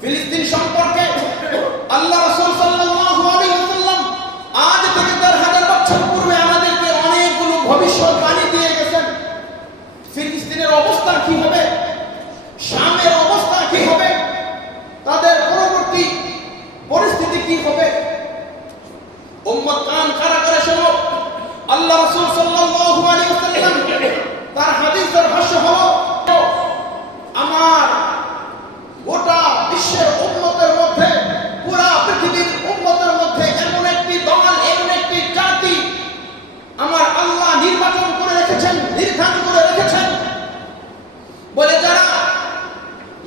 ফিলিস্তিন সম্পর্কে আল্লাহ রাসূল সাল্লাল্লাহু আলাইহি ওয়াসাল্লাম আজ থেকে ৪০০০ বছর পূর্বে আমাদেরকে অনেকগুলো ভবিষ্যৎবাণী দিয়ে গেছেন। ফিলিস্তিনের অবস্থা কি হবে, শামের অবস্থা কি হবে, তাদের পরবর্তী পরিস্থিতি কি হবে। উম্মত কান খাড়া করে শোনো। আল্লাহ রাসূল সাল্লাল্লাহু আলাইহি ওয়াসাল্লাম তার হাদিসের ভাষ্য হলো, আমার গোটা বিশ্বের উম্মতের মধ্যে, পুরা পৃথিবীর উম্মতের মধ্যে এমন একটি দল, এমন একটি জাতি আমার আল্লাহ নির্বাচন করে রেখেছেন, নির্ধারণ করে রেখেছেন, বলে যারা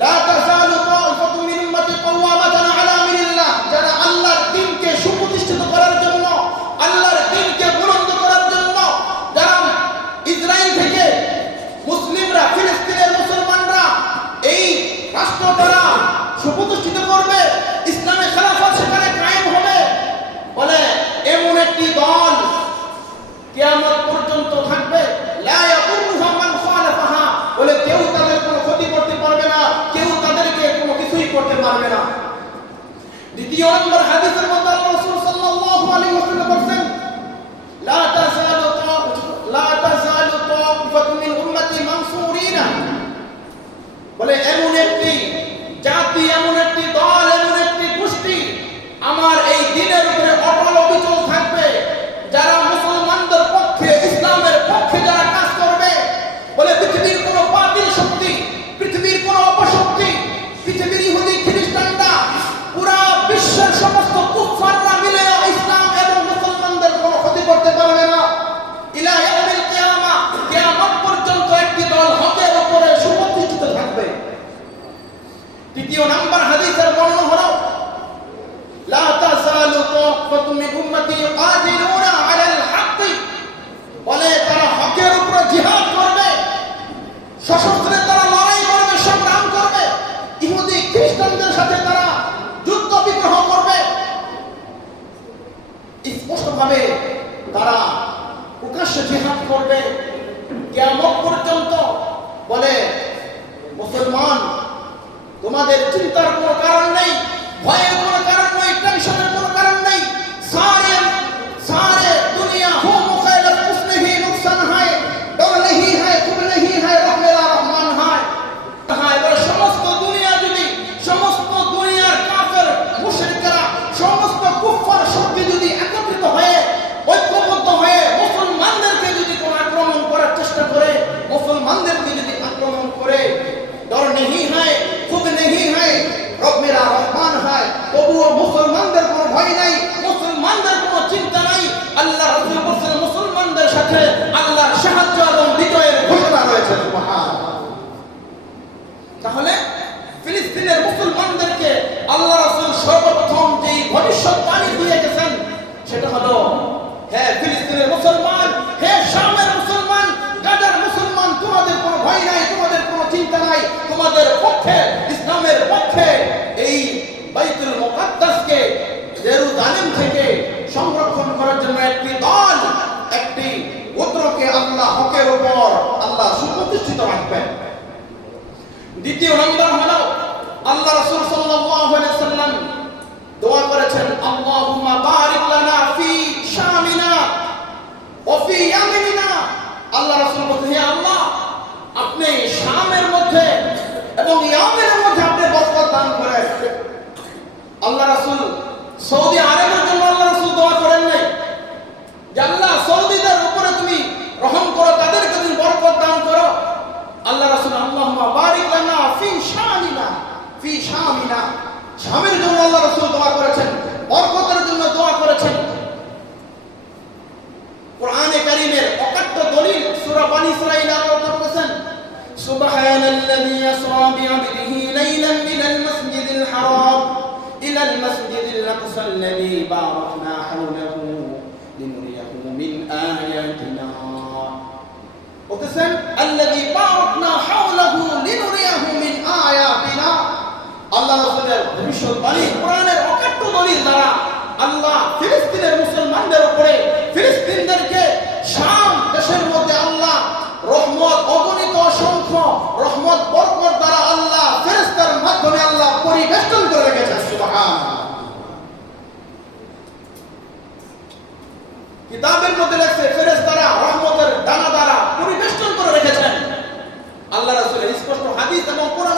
লা তাযালু তাইফাতুম মিন উম্মতি কাওয়ামাতান আলা আমরিল্লাহ, যারা আল্লাহর দ্বীনকে সুপ্রতিষ্ঠিত করার জন্য, আল্লাহর দ্বীনকে বুলন্দ করার জন্য, যারা ইসরায়েল থেকে মুসলিমরা, ফিলিস্তিনের মুসলমানরা এই রাষ্ট্র তারা সুপ্রতিষ্ঠিত করবে, ইসলামে খেলাফত সেখানে কায়েম হবে, বলে এমন একটি দল কিয়ামত পর্যন্ত থাকবে, লা ইয়াকুরুহা মান খালাফাহা, বলে কেউ তাদের কোনো ক্ষতি করতে পারবে না, কেউ তাদেরকে কোনো কিছুই করতে পারবে না। দ্বিতীয় নম্বর হাদিসের মধ্যে আল্লাহ রাসূল সাল্লাল্লাহু আলাইহি ওয়াসাল্লাম বলেন, লা তাযালু তাইফাতুম মিন উম্মতি মানসুরিনা, বলে এমন একটি জাতি, এমন একটি দল, এমন একটি গোষ্ঠী আমার এই দ্বীনের উপরে অটল অবিচল থাকবে, যারা মুসলমানদের পক্ষে, ইসলামের পক্ষে যারা কাজ করবে, বলে পৃথিবীর কোনো বাতিল শক্তি, পৃথিবীর কোনো অপশক্তি, পৃথিবীর ইহুদি খ্রিস্টানরা, পুরা বিশ্বের সমস্ত কুফফাররা মিলে ইসলাম এবং মুসলমানদের কোনো ক্ষতি করতে পারবে না। ইলা ইয়াউমিল কিয়ামা, কিয়ামত পর্যন্ত একটি দল হকের উপরে সুপ্রতিষ্ঠিত থাকবে। তৃতীয় নাম্বার হাদিসের বর্ণনা হলো, লা তাযালু তাইফাতুম মিন উম্মতি ইউকাতিলুনা আলাল হক, বলে তারা হকের উপরে জিহাদ করবে, সশস্ত্রে তারা লড়াই করবে, সংগ্রাম করবে, ইহুদি খ্রিস্টানদের সাথে তারা যুদ্ধ বিগ্রহ করবে, স্পষ্টভাবে তারা প্রকাশ্যে জিহাদ করবে কিয়ামত পর্যন্ত। বলে মুসলমান, তোমাদের চিন্তার কোনো কারণ নেই, ভয়ের কোনো কারণ নেই, টেনশনের কোনো কারণ নেই। सारे दुनिया हो मुखैलफ कुछ नहीं नुकसान है, डर नहीं है, खुद नहीं है, रब मेरा रहमान है। समस्त दुनिया যদি, সমস্ত দুনিয়ার কাফের মুশরিকরা, সমস্ত কুফফার শক্তি যদি একত্রিত হয়ে, ঐক্যবদ্ধ হয়ে মুসলমানদেরকে যদি কোনো আক্রমণ করার চেষ্টা করে, মুসলমানদেরকে যদি আক্রমণ করে, डर नहीं है, खुद नहीं है, रब मेरा रहमान है, তবুও মুসলমানদের কোনো ভয় নাই, মুসলমানদের কোনো চিন্তা নাই। আল্লাহ রাসূল বলেছেন, মুসলমানদের সাথে আল্লাহর সাহায্য এবং বিজয়ের ঘোষণা রয়েছে। সুবহানাল্লাহ। তাহলে ফিলিস্তিনের মুসলমানদেরকে আল্লাহ রাসূল সর্বপ্রথম যেই ভবিষ্যৎবাণী দিয়ে গেছেন, সেটা হলো, হে ফিলিস্তিনের মুসলমান, হে শামের মুসলমান, গাজার মুসলমান, তোমাদের কোনো ভয় নাই, তোমাদের কোনো চিন্তা নাই, তোমাদের পক্ষে, ইসলামের পক্ষে এই বাইতুল মুকাদ্দাসকে জেরুজালেম থেকে সংরক্ষণ করার জন্য একটি দল, একটি গোত্রকে আল্লাহ হকের উপর আল্লাহ সুপ্রতিষ্ঠিত রাখবেন। দ্বিতীয় নম্বর হলো, আল্লাহ রাসূল সাল্লাল্লাহু আলাইহি ওয়াসাল্লাম দোয়া করেছেন, আল্লাহুম্মা বারিক লানা ফি শামিনা ওয়া ফি ইয়ামিনিনা। আল্লাহ রাসূল বলেন, হে আল্লাহ, আপনি শামের মধ্যে এবং ইয়ামেনের মধ্যে আপনি বরকত দান করেন। আল্লাহ রাসূল সৌদি আরবের জন্য আল্লাহ রাসূল দোয়া করেন নাই যে আল্লাহ সৌদিদের উপরে তুমি রহম করো, তাদেরকে তুমি বরকত দান করো। আল্লাহ রাসূল আল্লাহুম্মা বারিক লানা ফি শামিনা, ফি শামিনা, শামের জন্য আল্লাহ রাসূল দোয়া করেছেন, বরকতের জন্য দোয়া করেছেন। কোরআনে কারীমের অকাট্য দলিল সূরা বনী ইসরাঈল আল্লাহ বলেছেন, সুবহানাল্লাযী আসরা বিআবদিহি লাইলান মিনাল মাসজিদিল হারাম ইলাল মাসজিদিল আকসাল্লাযী বারাকনা হাওলাহু লিনুরিয়াহু মিন আয়াতিনা। বলেছেন, আল্লাযী বারাকনা হাওলাহু লিনুরিয়াহু মিন আয়াতিনা। আল্লাহ রাসূলের ভবিষ্যৎবাণী, কোরআনের অকাট্য দলিল দ্বারা আল্লাহ ফিলিস্তিনের মুসলমানদের উপরে, ফিলিস্তিনদেরকে শাম দেশের মধ্যে আল্লাহ রহমত, অগণিত অসংখ্য রহমত বরকত দ্বারা আল্লাহ ফেরেশতার মাধ্যমে আল্লাহ পরিবেষ্টন কিতাবের মধ্যে লেখছে ফেরেশতারা রহমতের দানা দ্বারা পরিবেষ্টন করে রেখেছেন। আল্লাহ রাসূলের স্পষ্ট হাদিস এবং কোরআন